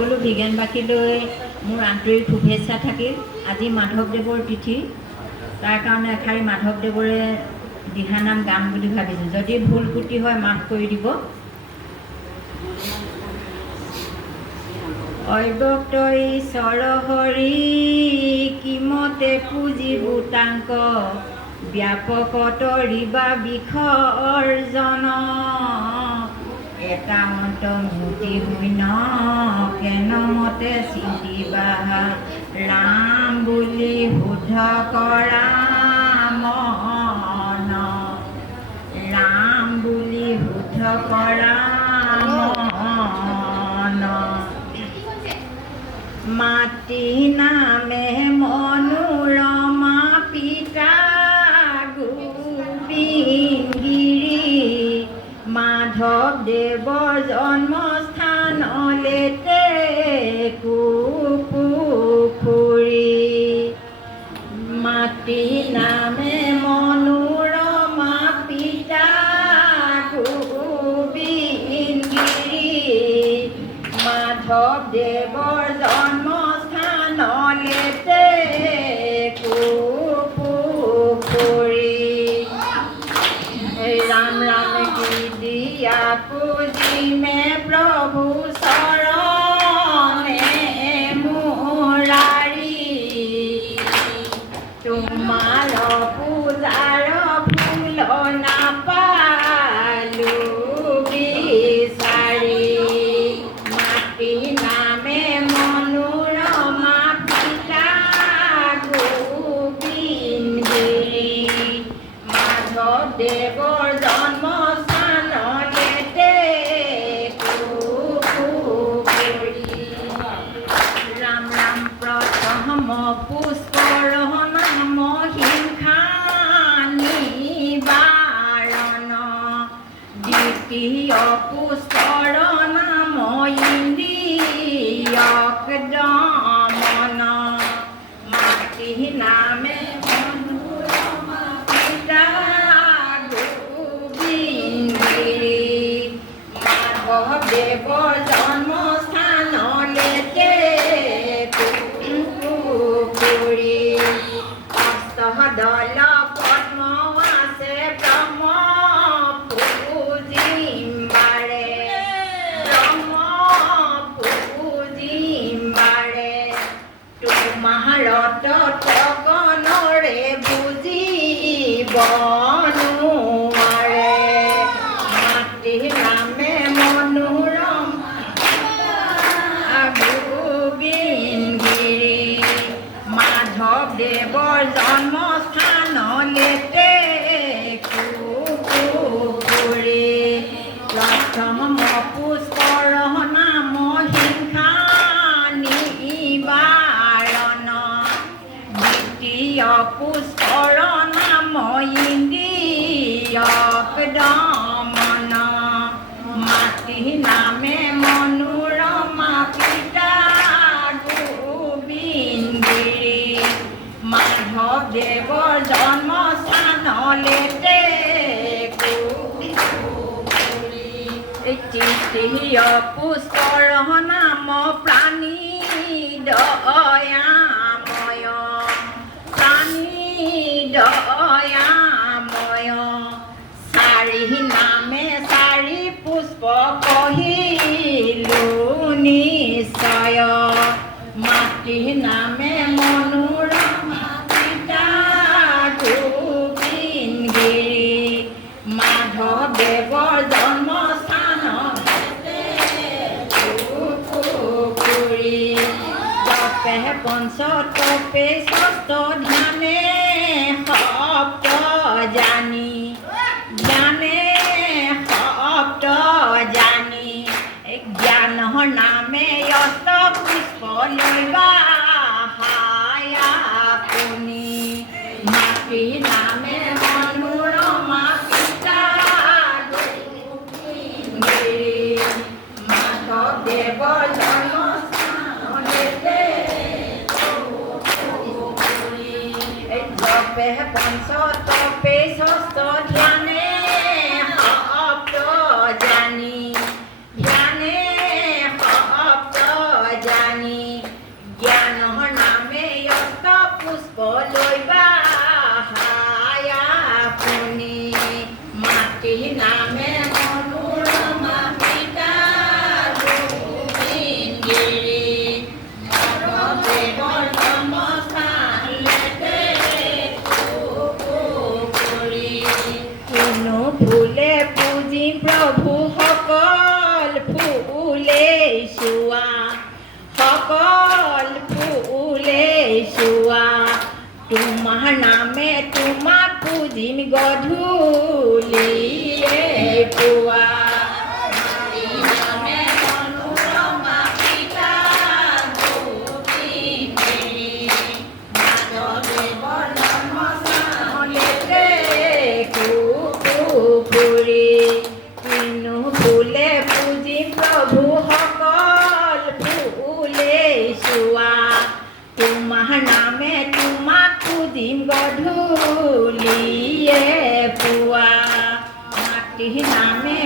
সকলো বিজ্ঞানবাসীলৈ মোৰ আন্তৰিক শুভেচ্ছা থাকিল। আজি মাধৱদেৱৰ তিথি, তাৰ কাৰণে এষাৰি মাধৱদেৱৰে দিহানাম গাম বুলি ভাবিছোঁ। যদি ভুল ত্ৰুটি হয় মাফ কৰি দিব। অব্যক্ত ঈশ্বৰ হৰি কিমতে পুঁজি ভূতাংক ব্যাপক তৰিবা বিসৰ্জন এটা অন্ত মূৰ্তি শূন্য কেন মতে চিন্তিবা ৰাম বুলি শুদ্ধ কৰা মন ৰাম বুলি শুদ্ধ কৰা মন মাটি নামে মনোৰমা পিতা গোবিন্দগিৰি মাধৱদেৱৰ জন্মস্থানলেতে পুখুৰী মাটি নামে মনোৰমা পিতা গোবিন্দগিৰি মাধৱদেৱৰ জন্মস্থানলেতে পুখুৰী राम राम की दिया पूजी में प्रभु शरणे मुरारी तुम्हार पूजार फूल नापालू बिसारी माटी नामे मनोरमा पिता गोविन्दगिरि माधवदेवर जन्मस्थानलेते पुखुৰী राम राम प्रथम पुष्पर नाम হিংসা নিবাৰণ দ্বিতীয় পুষ্पर নাম ইন্দ্ৰিয়ক দমন মাটি নামে মনোৰমা পিতা মাধৱদেৱৰ জন্মস্থানলেতে পুখুৰী অষ্টদল পদ্ম আছে ব্ৰহ্ম পুজিম্বাৰে ব্ৰহ্ম পুজিম্বাৰে তোমাৰ তৎগণৰে বুজিব নোৱাৰে মাটি নামে মাধৱদেৱৰ জন্মস্থানলেতে পুখুৰী প্ৰথম পুষ্পৰ নাম হিংসা নিবাৰণ দ্বিতীয় পুষ্পৰ নাম ইন্দ্ৰিয়ক দমন মাটি নামে মনোৰমা পিতা গোবিন্দগিৰি মাধৱদেৱৰ জন্মস্থানলেতে পুখুৰী তৃতীয় পুষ্পৰ নাম প্ৰাণী দয়াময় চাৰি নামে চাৰি পুষ্প কহিলো নিশ্চয় মাটি নামে মনোৰমা পিতা গোবিন্দগিৰি মাধৱদেৱৰ জন্মস্থানলেতে পুখুৰী জপে পঞ্চ তপে ষষ্ঠ ধ্যানে সপ্ত জানি জ্ঞানে সপ্ত জানি জ্ঞানৰ নামে অষ্ট পুষ্প লৈবা আপুনি মাটি নামে মনোৰমা পিতা গোবিন্দগিৰি মাধৱদেৱৰ জন্মস্থানলেতে পুখুৰী জপে পঞ্চ তপে ষষ্ঠ ধ্যানে সপ্ত জানি জ্ঞানে সপ্ত ফুলে পূজিম প্ৰভু সকল ফুলে চোৱা সকল ফুলে চোৱা তোমাৰ নামে তোমাক পূজিম গধূলিয়ে পুৱা ফুলে পূজিম প্ৰভু সকল ফুলে চোৱা তোমাৰ নামে তোমাক পূজিম গধূলিয়ে পুৱা মাটিৰ নামে